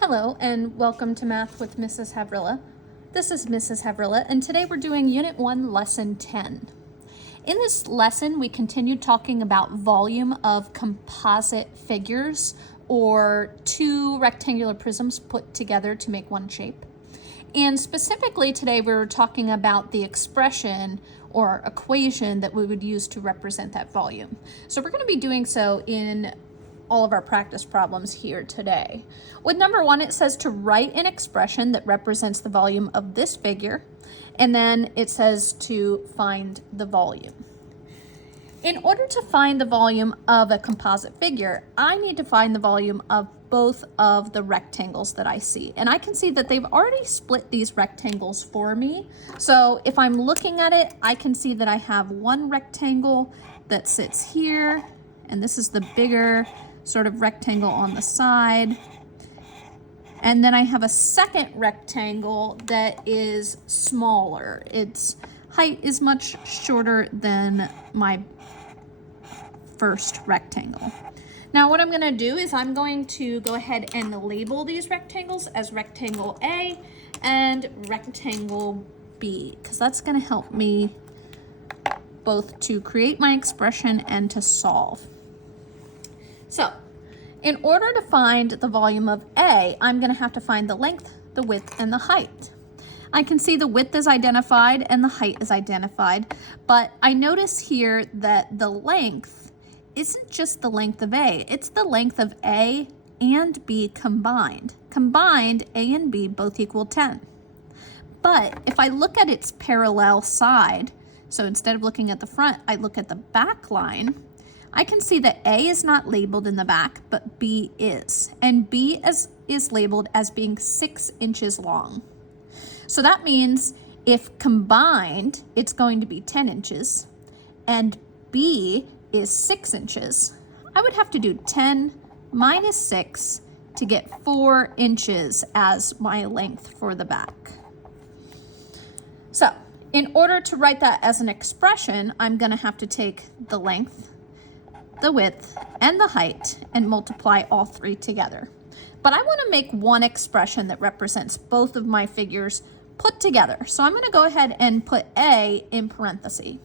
Hello and welcome to Math with Mrs. Havrilla. This is Mrs. Havrilla and today we're doing Unit 1, Lesson 10. In this lesson, we continued talking about volume of composite figures or two rectangular prisms put together to make one shape. And specifically today we were talking about the expression or equation that we would use to represent that volume. So we're going to be doing so in all of our practice problems here today. With number 1, it says to write an expression that represents the volume of this figure, and then it says to find the volume. In order to find the volume of a composite figure, I need to find the volume of both of the rectangles that I see. And I can see that they've already split these rectangles for me. So if I'm looking at it, I can see that I have one rectangle that sits here, and this is the bigger sort of rectangle on the side. And then I have a second rectangle that is smaller. Its height is much shorter than my first rectangle. Now what I'm going to do is I'm going to go ahead and label these rectangles as rectangle A and rectangle B, because that's going to help me both to create my expression and to solve. So, in order to find the volume of A, I'm going to have to find the length, the width, and the height. I can see the width is identified and the height is identified, but I notice here that the length isn't just the length of A, it's the length of A and B combined. Combined, A and B both equal 10. But if I look at its parallel side, so instead of looking at the front, I look at the back line, I can see that A is not labeled in the back, but B is. And B is labeled as being 6 inches long. So that means if combined, it's going to be 10 inches, and B is 6 inches, I would have to do 10 minus 6 to get 4 inches as my length for the back. So in order to write that as an expression, I'm going to have to take the length, the width, and the height and multiply all three together. But I want to make one expression that represents both of my figures put together. So I'm going to go ahead and put A in parentheses,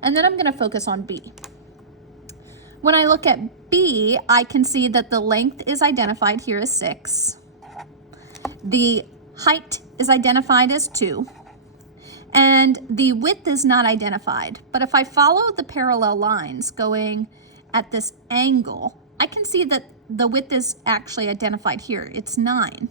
and then I'm going to focus on B. When I look at B, I can see that the length is identified here as 6. The height is identified as 2. And the width is not identified. But if I follow the parallel lines going at this angle, I can see that the width is actually identified here. It's 9.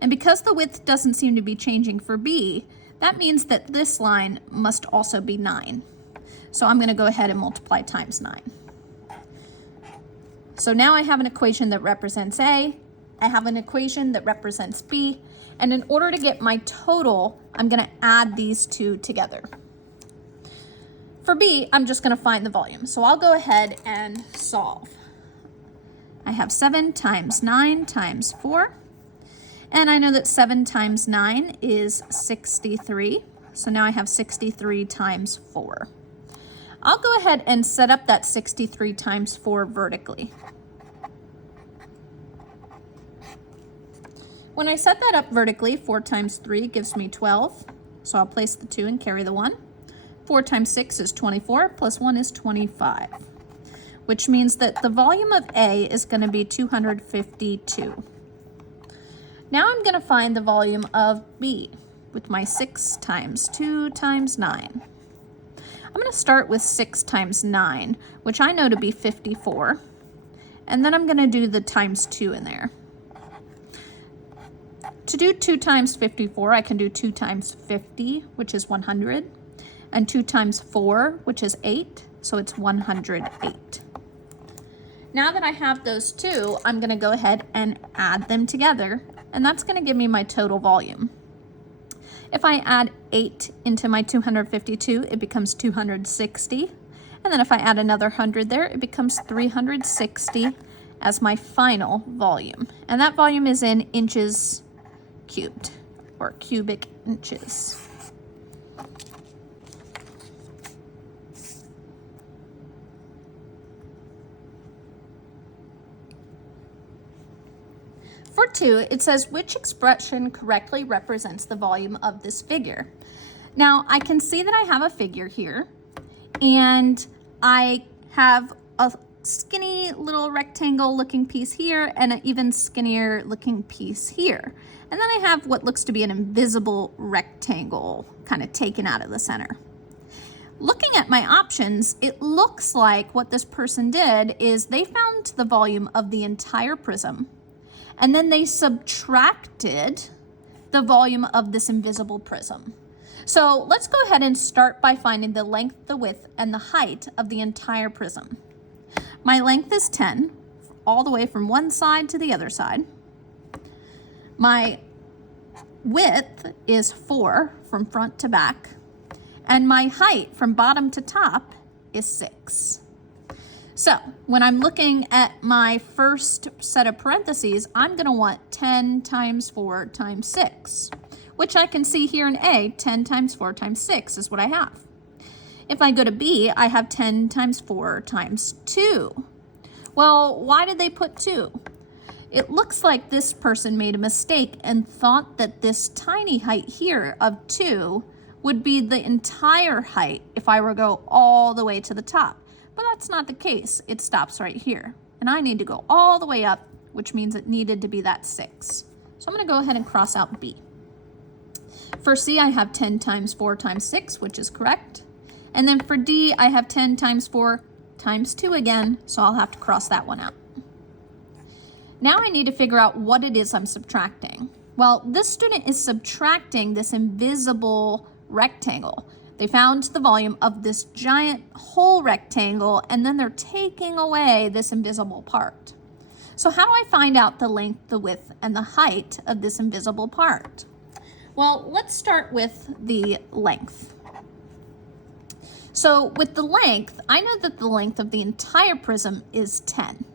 And because the width doesn't seem to be changing for B, that means that this line must also be 9. So I'm going to go ahead and multiply times 9. So now I have an equation that represents A, I have an equation that represents B, and in order to get my total, I'm going to add these two together. For B, I'm just going to find the volume. So I'll go ahead and solve. I have 7 times 9 times 4. And I know that 7 times 9 is 63. So now I have 63 times 4. I'll go ahead and set up that 63 times 4 vertically. When I set that up vertically, 4 times 3 gives me 12. So I'll place the 2 and carry the 1. 4 times 6 is 24, plus 1 is 25, which means that the volume of A is going to be 252. Now I'm going to find the volume of B with my 6 times 2 times 9. I'm going to start with 6 times 9, which I know to be 54, and then I'm going to do the times 2 in there. To do 2 times 54, I can do 2 times 50, which is 100. And 2 times 4, which is 8, so it's 108. Now that I have those two, I'm going to go ahead and add them together, and that's going to give me my total volume. If I add 8 into my 252, it becomes 260, and then if I add another 100 there, it becomes 360 as my final volume. And that volume is in inches cubed, or cubic inches. For For 2, it says which expression correctly represents the volume of this figure. Now, I can see that I have a figure here, and I have a skinny little rectangle looking piece here and an even skinnier looking piece here. And then I have what looks to be an invisible rectangle kind of taken out of the center. Looking at my options, it looks like what this person did is they found the volume of the entire prism, and then they subtracted the volume of this invisible prism. So let's go ahead and start by finding the length, the width, and the height of the entire prism. My length is 10, all the way from one side to the other side. My width is 4 from front to back. And my height from bottom to top is 6. So when I'm looking at my first set of parentheses, I'm going to want 10 times 4 times 6, which I can see here in A, 10 times 4 times 6 is what I have. If I go to B, I have 10 times 4 times 2. Well, why did they put 2? It looks like this person made a mistake and thought that this tiny height here of 2 would be the entire height if I were to go all the way to the top. But that's not the case. It stops right here. And I need to go all the way up, which means it needed to be that 6. So I'm going to go ahead and cross out B. For C, I have 10 times 4 times 6, which is correct. And then for D, I have 10 times 4 times 2 again, so I'll have to cross that one out. Now I need to figure out what it is I'm subtracting. Well, this student is subtracting this invisible rectangle. They found the volume of this giant whole rectangle, and then they're taking away this invisible part. So how do I find out the length, the width, and the height of this invisible part? Well, let's start with the length. So with the length, I know that the length of the entire prism is 10.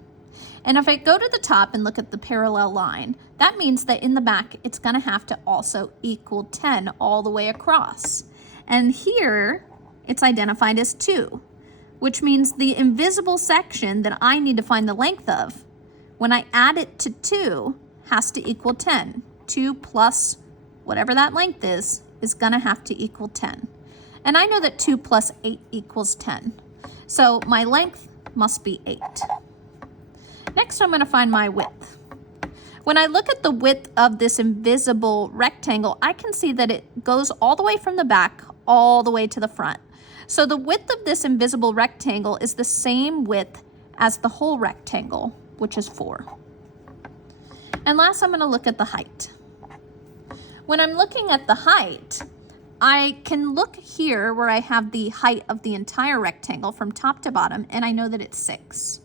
And if I go to the top and look at the parallel line, that means that in the back, it's going to have to also equal 10 all the way across. And here, it's identified as 2, which means the invisible section that I need to find the length of, when I add it to 2, has to equal 10. 2 plus whatever that length is going to have to equal 10. And I know that 2 plus 8 equals 10. So my length must be 8. Next, I'm going to find my width. When I look at the width of this invisible rectangle, I can see that it goes all the way from the back, all the way to the front. So the width of this invisible rectangle is the same width as the whole rectangle, which is 4. And last, I'm going to look at the height. When I'm looking at the height, I can look here where I have the height of the entire rectangle from top to bottom, and I know that it's 6.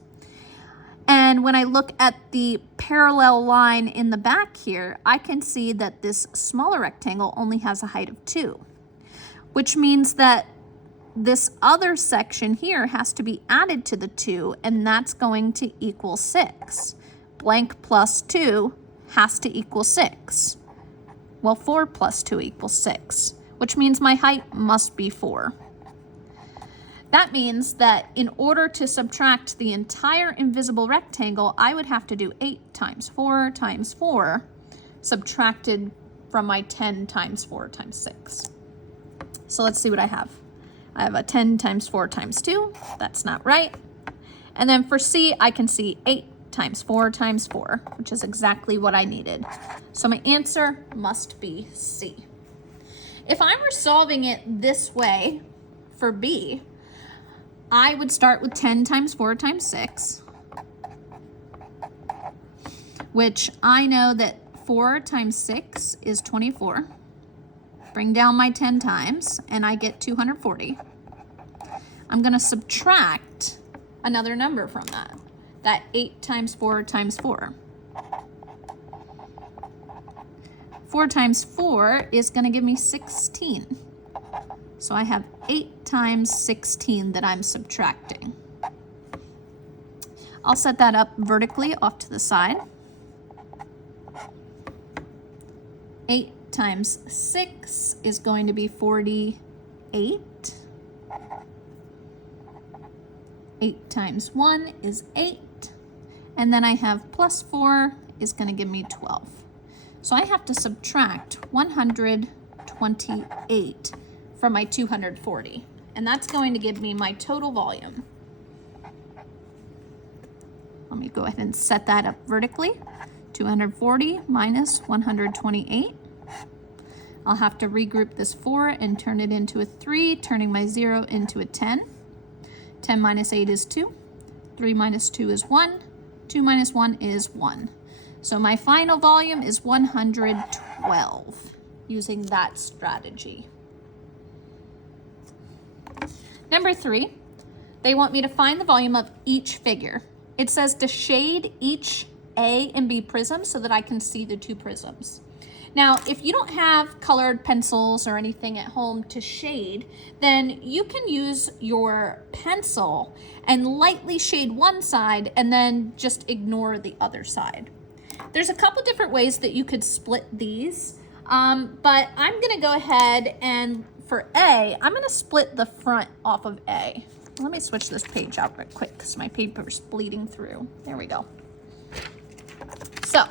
And when I look at the parallel line in the back here, I can see that this smaller rectangle only has a height of 2, which means that this other section here has to be added to the 2, and that's going to equal 6. Blank plus 2 has to equal 6. Well, 4 plus 2 equals 6, which means my height must be 4. That means that in order to subtract the entire invisible rectangle, I would have to do 8 times 4 times 4, subtracted from my 10 times 4 times 6. So let's see what I have. I have a 10 times 4 times 2. That's not right. And then for C, I can see 8 times 4 times 4, which is exactly what I needed. So my answer must be C. If I were solving it this way for B, I would start with 10 times 4 times 6, which I know that 4 times 6 is 24. Bring down my 10 times, and I get 240. I'm going to subtract another number from that 8 times 4 times 4. 4 times 4 is going to give me 16. So I have 8 times 16 that I'm subtracting. I'll set that up vertically off to the side. 8 times 6 is going to be 48. 8 times 1 is 8. And then I have plus 4 is going to give me 12. So I have to subtract 128 from my 240. And that's going to give me my total volume. Let me go ahead and set that up vertically. 240 minus 128. I'll have to regroup this 4 and turn it into a 3, turning my 0 into a 10. 10 minus 8 is 2. 3 minus 2 is 1. 2 minus 1 is 1. So my final volume is 112 using that strategy. Number 3, they want me to find the volume of each figure. It says to shade each A and B prism so that I can see the two prisms. Now, if you don't have colored pencils or anything at home to shade, then you can use your pencil and lightly shade one side and then just ignore the other side. There's a couple different ways that you could split these, but I'm gonna go ahead and for A, I'm gonna split the front off of A. Let me switch this page out real quick because my paper's bleeding through. There we go. So,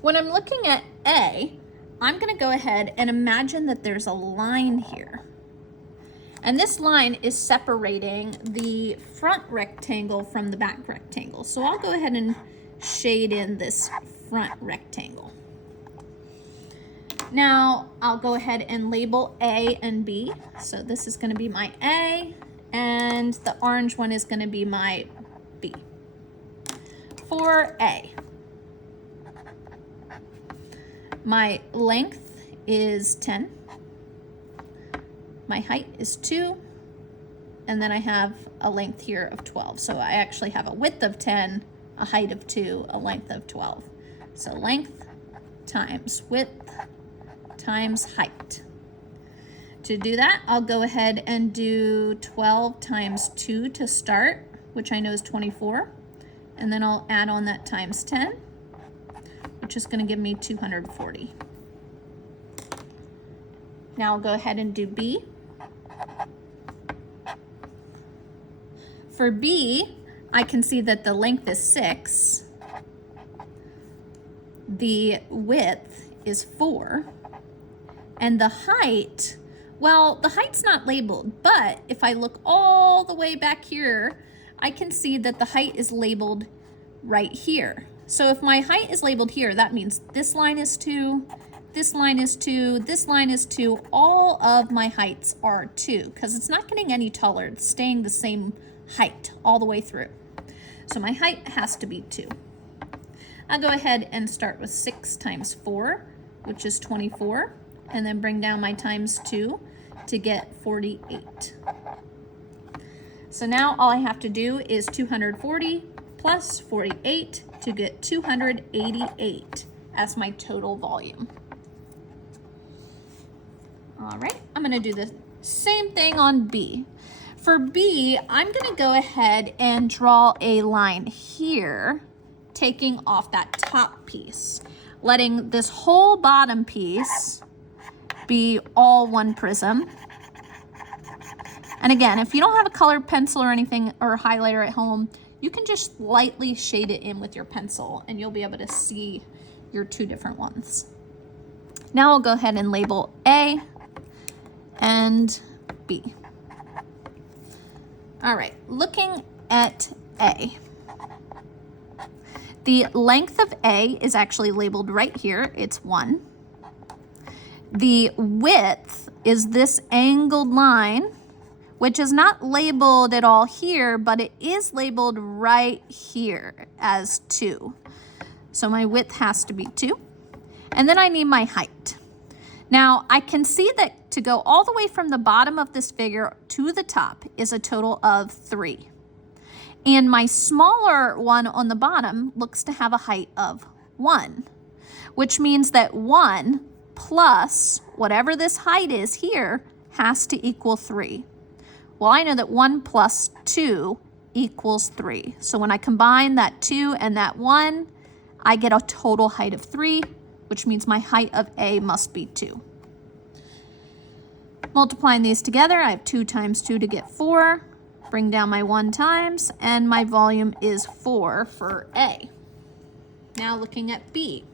when I'm looking at A, I'm gonna go ahead and imagine that there's a line here. And this line is separating the front rectangle from the back rectangle. So I'll go ahead and shade in this front rectangle. Now, I'll go ahead and label A and B. So this is gonna be my A, and the orange one is gonna be my B. For A, my length is 10, my height is 2, and then I have a length here of 12. So I actually have a width of 10, a height of 2, a length of 12. So length times width times height. To do that, I'll go ahead and do 12 times 2 to start, which I know is 24, and then I'll add on that times 10, which is going to give me 240. Now I'll go ahead and do B. For B, I can see that the length is 6, the width is 4, and the height, well, the height's not labeled, but if I look all the way back here, I can see that the height is labeled right here. So if my height is labeled here, that means this line is 2, this line is 2, this line is 2. All of my heights are 2 because it's not getting any taller. It's staying the same height all the way through. So my height has to be 2. I'll go ahead and start with 6 times 4, which is 24, and then bring down my times 2 to get 48. So now all I have to do is 240 plus 48 to get 288 as my total volume. All right, I'm gonna do the same thing on B. For B, I'm gonna go ahead and draw a line here, taking off that top piece, letting this whole bottom piece be all one prism. And again, if you don't have a colored pencil or anything or highlighter at home, you can just lightly shade it in with your pencil and you'll be able to see your two different ones. Now I'll go ahead and label A and B. All right, looking at A. The length of A is actually labeled right here. It's 1. The width is this angled line, which is not labeled at all here, but it is labeled right here as 2. So my width has to be 2. And then I need my height. Now I can see that to go all the way from the bottom of this figure to the top is a total of 3. And my smaller one on the bottom looks to have a height of 1, which means that 1 plus whatever this height is here has to equal 3. Well, I know that 1 plus 2 equals 3. So when I combine that 2 and that 1, I get a total height of 3, which means my height of A must be 2. Multiplying these together, I have 2 times 2 to get 4. Bring down my 1 times, and my volume is 4 for A. Now looking at B.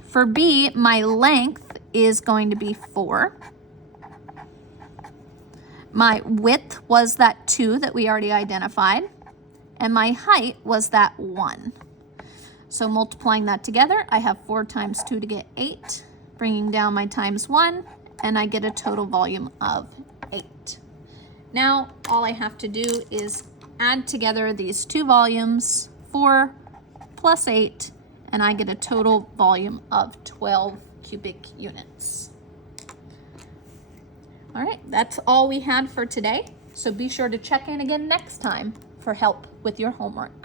For B, my length is going to be 4. My width was that 2 that we already identified. And my height was that 1. So multiplying that together, I have 4 times 2 to get 8, bringing down my times 1, and I get a total volume of 8. Now, all I have to do is add together these two volumes, 4 plus 8, and I get a total volume of 12 cubic units. All right, that's all we had for today. So be sure to check in again next time for help with your homework.